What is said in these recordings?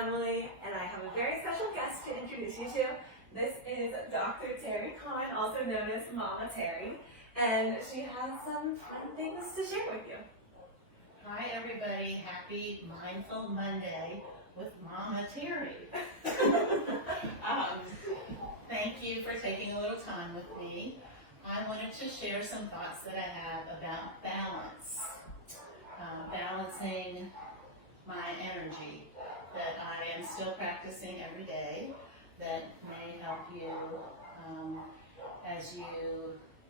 Emily, and I have a very special guest to introduce you to. This is Dr. Teri Kahn, also known as Momma Teri, and she has some fun things to share with you. Hi everybody, happy Mindful Monday with Momma Teri. Thank you for taking a little time with me. I wanted to share some thoughts that I have about balance. Balancing my energy that I am still practicing every day that may help you as you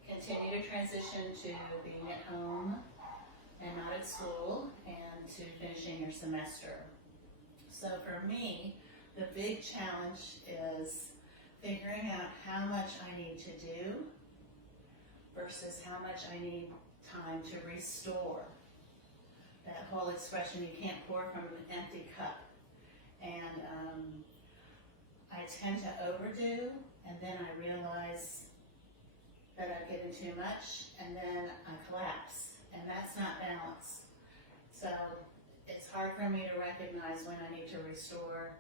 continue to transition to being at home and not at school and to finishing your semester. So for me, the big challenge is figuring out how much I need to do versus how much I need time to restore. That whole expression, you can't pour from an empty cup. And I tend to overdo, and then I realize that I've given too much, and then I collapse, and that's not balance. So it's hard for me to recognize when I need to restore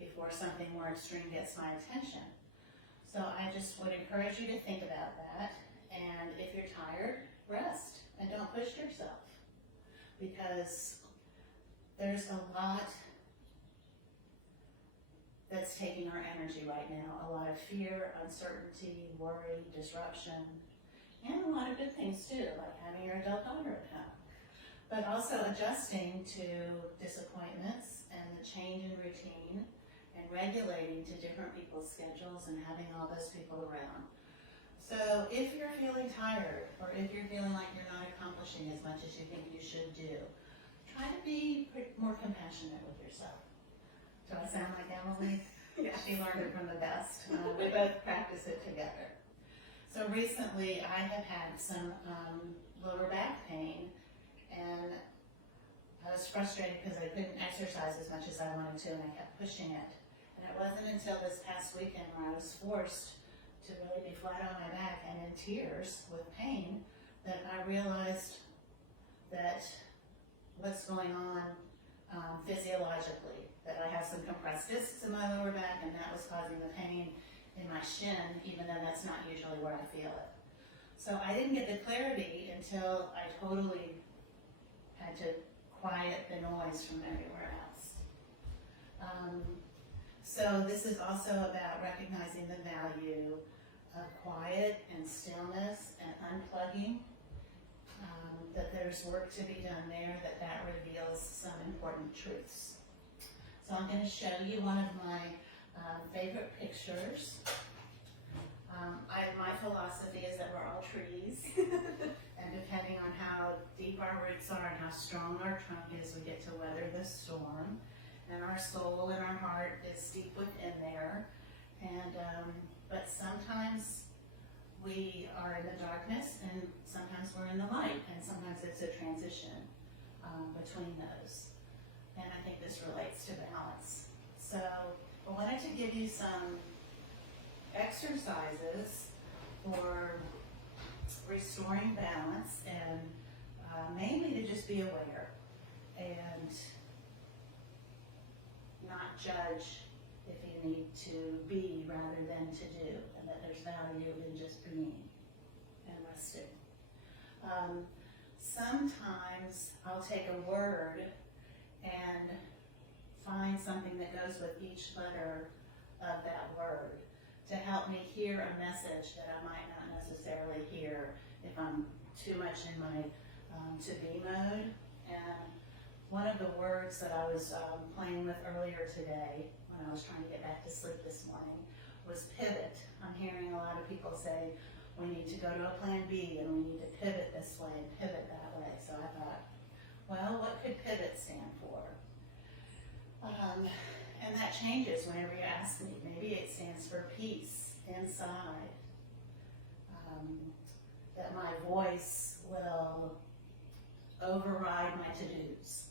before something more extreme gets my attention. So I just would encourage you to think about that, and if you're tired, rest, and don't push yourself, because there's a lot that's taking our energy right now. A lot of fear, uncertainty, worry, disruption, and a lot of good things too, like having your adult daughter at home. But also adjusting to disappointments and the change in routine and regulating to different people's schedules and having all those people around. So if you're feeling tired, or if you're feeling like you're not accomplishing as much as you think you should do, try to be more compassionate with yourself. Do I sound like Emily? Yeah. She learned it from the best. We both practice it together. So recently I have had some lower back pain, and I was frustrated because I couldn't exercise as much as I wanted to, and I kept pushing it. And it wasn't until this past weekend where I was forced to really be flat on my back and in tears with pain that I realized that what's going on physiologically, that I have some compressed discs in my lower back, and that was causing the pain in my shin, even though that's not usually where I feel it. So I didn't get the clarity until I totally had to quiet the noise from everywhere else. So this is also about recognizing the value of quiet and stillness and unplugging, that there's work to be done there, that reveals some important truths. So I'm going to show you one of my favorite pictures. My philosophy is that we're all trees, and depending on how deep our roots are and how strong our trunk is, we get to weather the storm. And our soul and our heart is deep within there. And but sometimes we are in the darkness, and sometimes we're in the light, and sometimes it's a transition between those. And I think this relates to balance. So I wanted to give you some exercises for restoring balance, and mainly to just be aware and not judge if you need to be rather than to do, and that there's value in just being and resting. Sometimes I'll take a word and find something that goes with each letter of that word to help me hear a message that I might not necessarily hear if I'm too much in my to be mode. And one of the words that I was playing with earlier today when I was trying to get back to sleep this morning was pivot. I'm hearing a lot of people say we need to go to a plan B, and we need to pivot this way and pivot that way. So I thought, well, what could pivot stand for? And that changes whenever you ask me. Maybe it stands for peace inside. That my voice will override my to-dos.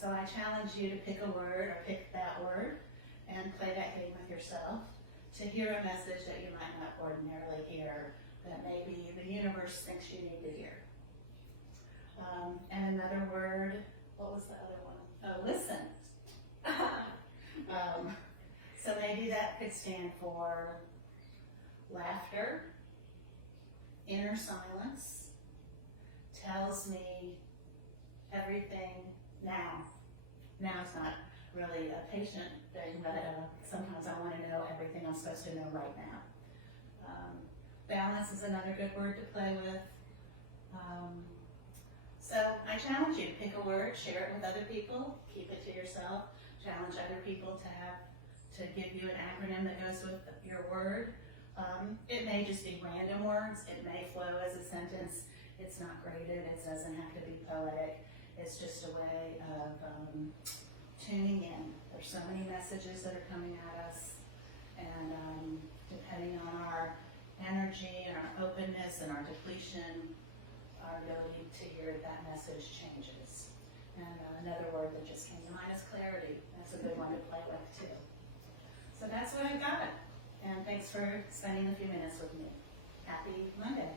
So I challenge you to pick a word, or pick that word, and play that game with yourself to hear a message that you might not ordinarily hear, that maybe the universe thinks you need to hear. And another word, what was the other one? Oh, listen. So maybe that could stand for laughter, inner silence, tells me everything now. Now is not really a patient thing, but sometimes I want to know everything I'm supposed to know right now. Balance is another good word to play with. So I challenge you, pick a word, share it with other people, keep it to yourself, challenge other people to give you an acronym that goes with your word. It may just be random words, it may flow as a sentence, it's not graded, it doesn't have to be poetic, it's just a way of tuning in. There's so many messages that are coming at us, and depending on our energy and our openness and our depletion, our ability to hear that message changes. And another word that just came to mind is clarity. That's a good one to play with too. So that's what I've got. And thanks for spending a few minutes with me. Happy Monday.